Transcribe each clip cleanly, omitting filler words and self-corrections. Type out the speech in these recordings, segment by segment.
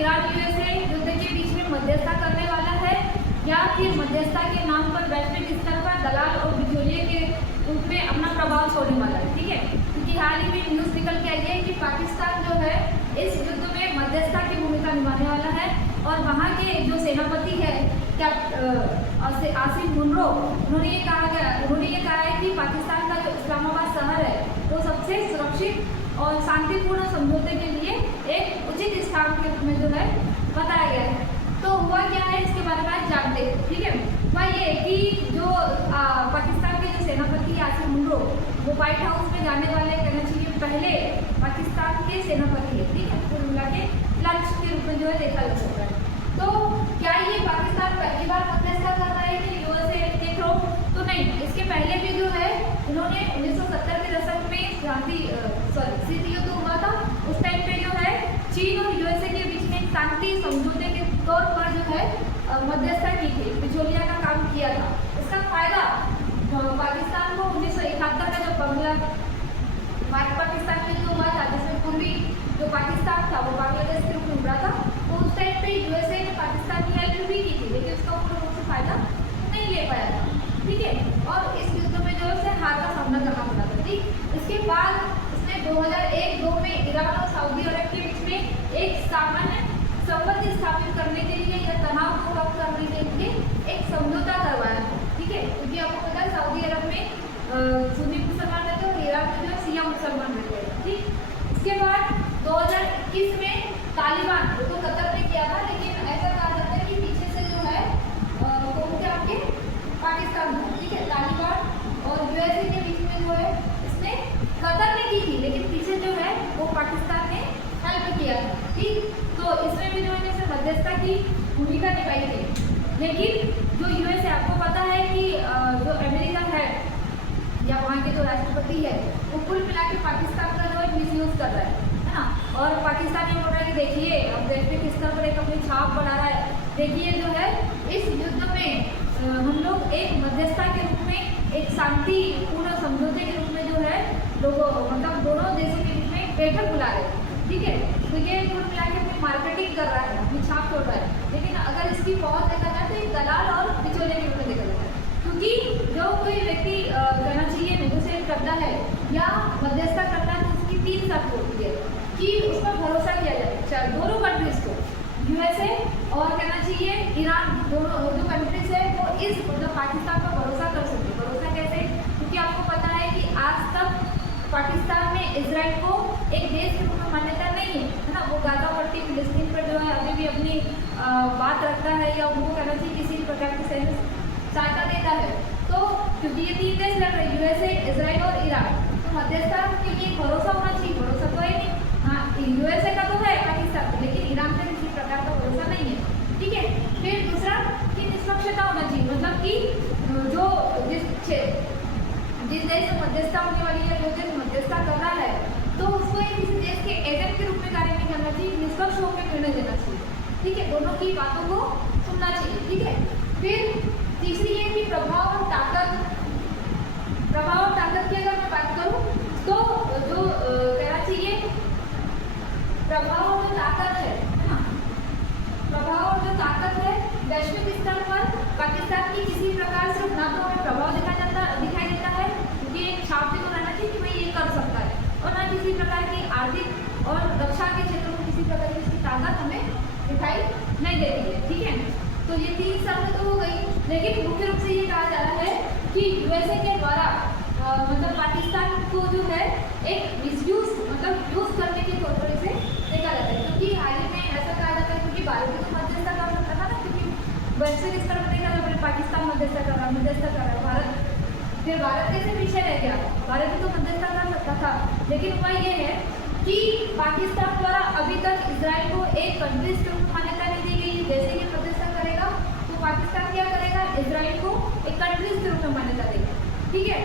Iran USA युद्ध के बीच में मध्यस्थता करने वाला है या फिर मध्यस्थता के नाम पर वैश्विक स्तर पर दलाल और बिचौलिए के रूप में अपना प्रभाव छोड़ने वाला है। ठीक है, क्योंकि हाल ही में न्यूज़ निकल के आई है कि पाकिस्तान जो है इस युद्ध में मध्यस्थता की भूमिका निभाने वाला है और वहाँ के जो सेनापति है क्या आसिम मुनरो, उन्होंने ये कहा है कि पाकिस्तान का जो इस्लामाबाद शहर है वो सबसे सुरक्षित और शांतिपूर्ण समझौते के लिए एक उचित स्थान के रूप में जो है बताया गया है। तो हुआ क्या है इसके बारे में आज जानते हैं। ठीक है, हुआ ये कि जो पाकिस्तान के जो सेनापति आसिम मुनरो वो व्हाइट हाउस में जाने वाले कहना चाहिए पहले पाकिस्तान के सेनापति है। ठीक है, कुल मिला के लंच के रूप में जो है देखा जा सकता है। तो क्या ये पाकिस्तान पहली बार मध्यस्थता कर रहा है कि यूएसए के थ्रू? तो नहीं, इसके पहले भी जो है इन्होंने 1970 के दशक में शीत युद्ध हुआ था, उस टाइम पे जो है चीन और यूएसए के बीच में शांति समझौते के तौर पर जो है मध्यस्थता की थी, बिचौलिया का काम किया था। इसका फायदा पाकिस्तान को 1971 का जो पाकिस्तान में जो हुआ था जिसमें पूर्वी जो पाकिस्तान था वो बांग्लादेश के रूप में उभरा था, तो उस टाइम पे यूएसए ने पाकिस्तान की हेल्प भी की थी, लेकिन उसका पूर्ण रूप से फायदा नहीं ले पाया था। ठीक है, और इस युद्ध में जो है उसे हार का सामना करना पड़ा था। ठीक, इसके बाद इसने 2001-2 में ईरान और सऊदी अरब के बीच में एक सामान्य संबंध स्थापित करने के लिए या तनाव को कम करने के लिए एक समझौता करवाया था। ठीक है, क्योंकि आपको पता है सऊदी अरब में सुन्नी मुसलमान रहते और ईरान में जो है शिया मुसलमान रहते हैं। ठीक, इसके बाद 2021 में तालिबान तो कतर ने किया था, लेकिन ऐसा कहा जाता है कि पीछे से जो है कौन थे आपके पाकिस्तान था। ठीक है, तालिबान और यूएसए के बीच में जो है इसने कतर ने की थी, लेकिन पीछे जो है वो पाकिस्तान ने हेल्प किया था। ठीक, तो इसमें भी जो है जैसे मध्यस्थता की भूमिका निभाई गई। लेकिन जो यूएसए आपको पता है कि जो अमेरिका है या वहाँ के जो राष्ट्रपति है वो कुल मिला के पाकिस्तान का जो है मिसयूज कर रहा है ना, और पाकिस्तान ये बोल रहा है कि देखिए अब वैश्विक स्तर पर एक अपनी छाप बढ़ा रहा है। देखिए जो है इस युद्ध में हम लोग एक मध्यस्थता के रूप में एक शांतिपूर्ण समझौते के रूप में जो है लोगों मतलब दोनों देशों के बीच में बैठक बुला रहे हैं। ठीक है, तो ये कुल मिला के अपनी मार्केटिंग कर रहा है, अपनी छाप छोड़ रहा है, लेकिन अगर इसकी पहुंच देखा जाए तो एक दलाल और बिचौलिए के रूप में देखा जाता है। क्योंकि जो कोई व्यक्ति कहना चाहिए नेगोशिएट करता है या मध्यस्थता करता है तो उसकी 3 शर्त होती है कि उस पर भरोसा किया जाए, दोनों कंट्रीज को, यूएसए और कहना चाहिए ईरान, दोनों जो कंट्रीज है वो इस मतलब पाकिस्तान पर भरोसा कर सकते। भरोसा कैसे? क्योंकि आपको पता है कि आज तक पाकिस्तान में इजराइल को एक देश के रूप में मान्यता नहीं है ना, वो गाजा पट्टी फिलिस्तीन पर जो है अभी भी अपनी बात रखता है या उनको कहना चाहिए किसी भी प्रकार की सैन्य सहायता देता है। तो क्योंकि ये 3 देश लड़ रहे यूएसए, इजराइल और ईरान, तो मध्यस्थता के लिए भरोसा होना चाहिए। भरोसा तो है नहीं, हाँ यूएसए का तो है पाकिस्तान पर, लेकिन ईरान पर किसी प्रकार का भरोसा नहीं है। ठीक है, फिर दूसरा कि निष्पक्षता होना चाहिए, मतलब कि जो जिस देश से मध्यस्थता होने वाली है, जो देश मध्यस्थता कर रहा है, तो उसको एक किसी देश के एजेंट के रूप में कार्य नहीं करना चाहिए, निष्पक्ष होकर निर्णय देना चाहिए। ठीक है, दोनों की बातों को सुनना चाहिए। ठीक है, फिर तीसरी है कि प्रभाव और ताकत की अगर मैं बात करूं तो जो कहना चाहिए प्रभाव और जो ताकत है ना, प्रभाव और जो ताकत है वैश्विक स्तर पर पाकिस्तान की किसी प्रकार से ना तो हमें प्रभाव दिखाई देता है, क्योंकि एक छाप भी तो रहना चाहिए कि भाई ये कर सकता है, और ना किसी प्रकार की आर्थिक और रक्षा के क्षेत्र में किसी प्रकार की ताकत हमें दिखाई नहीं देती है। ठीक है, तो ये 3 शर्त तो हो गई, लेकिन मुख्य रूप से ये कहा जा रहा है कि यूएसए के द्वारा मतलब पाकिस्तान को जो है एक मिसयूज मतलब यूज करने के तौर पर इसे देखा जाता है। क्योंकि हाल ही में ऐसा कहा जाता है क्योंकि भारत भी तो मध्यस्थता कर सकता था ना, क्योंकि वैश्विक स्तर पर देखा जाता है पाकिस्तान मध्यस्थता कर रहा है, भारत कैसे पीछे रह गया? भारत भी तो मध्यस्थता कर सकता था। लेकिन हुआ ये है कि पाकिस्तान द्वारा अभी तक इजराइल को एक कंट्रीज के रूप में मान्यता नहीं दी गई। जैसे ही मध्यस्थता करेगा तो पाकिस्तान क्या करेगा? इजराइल को एक कंट्रीज के रूप में मान्यता देगा। ठीक है,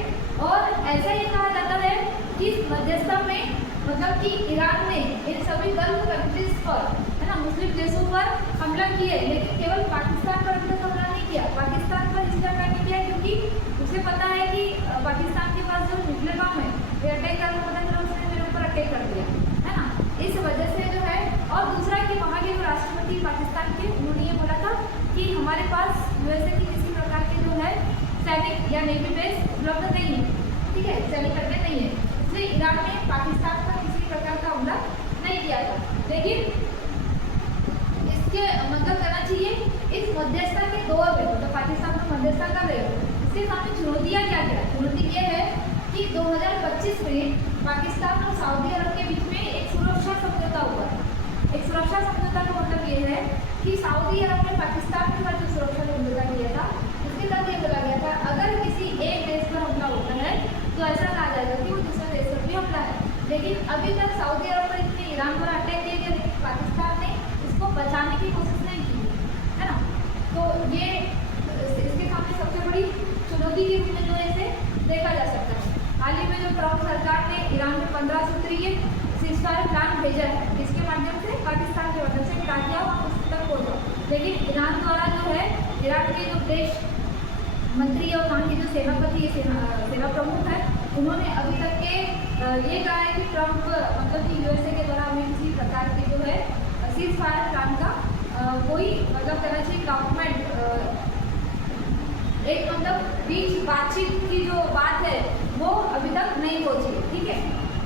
और ऐसा ही कहा जाता है कि मध्यस्थता में मतलब कि ईरान ने इन सभी गल्फ कंट्रीज पर है ना मुस्लिम देशों पर हमला किए, लेकिन केवल पाकिस्तान पर अभी तक हमला नहीं किया। पाकिस्तान पर इसलिए हमला नहीं किया क्योंकि उसे पता है कि पाकिस्तान के पास जो न्यूक्लियर बम है ये अटैक करना पता चला उसने मेरे ऊपर अटैक कर दिया है ना, इस वजह से जो है। और दूसरा कि वहाँ के जो नेवी बेस उपलब्ध नहीं है, ठीक है, चंडीगढ़ में नहीं है, इसलिए ईरान ने पाकिस्तान पर किसी प्रकार का हमला नहीं किया था। लेकिन इसके मतलब करना चाहिए इस मध्यस्थता के दौर में, तो पाकिस्तान में मध्यस्थता कर रहे हो, इसके सामने चुनौतियाँ क्या क्या? चुनौती ये है कि 2025 में पाकिस्तान और सऊदी अरब के बीच में एक सुरक्षा समझौता हुआ है। एक सुरक्षा समझौता का मतलब ये है कि सऊदी अरब ने पाकिस्तान के साथ जो सुरक्षा समझौता किया था उसके तहत ये बोला गया था अगर किसी एक देश पर हमला होता है तो ऐसा कहा जाएगा कि वो दूसरे देश पर भी हमला है। लेकिन अभी तक सऊदी अरब पर इतने ईरान पर अटैक किए गए, लेकिन पाकिस्तान ने इसको बचाने की कोशिश नहीं की है ना। तो ये इसके सामने सबसे बड़ी चुनौती के रूप में जो है इसे देखा जा सकता है। हाल ही में जो ट्रम्प सरकार ने ईरान में 15 सूत्रीय सीज़फायर प्लान भेजा है, इसके माध्यम से पाकिस्तान के वजह से ताकि उस तक पहुँचो। लेकिन ईरान द्वारा जो है ईरान के जो देश मंत्री और वहाँ के जो सेनापति सेना प्रमुख है, उन्होंने अभी तक के ये कहा है कि ट्रम्प मतलब कि यूएसए के द्वारा हमें किसी प्रकार के जो है सीज़फायर प्लान का कोई मतलब करना चाहिए डॉक्यूमेंट, एक मतलब बीच बातचीत की जो बात है वो अभी तक नहीं पहुंची, ठीक है।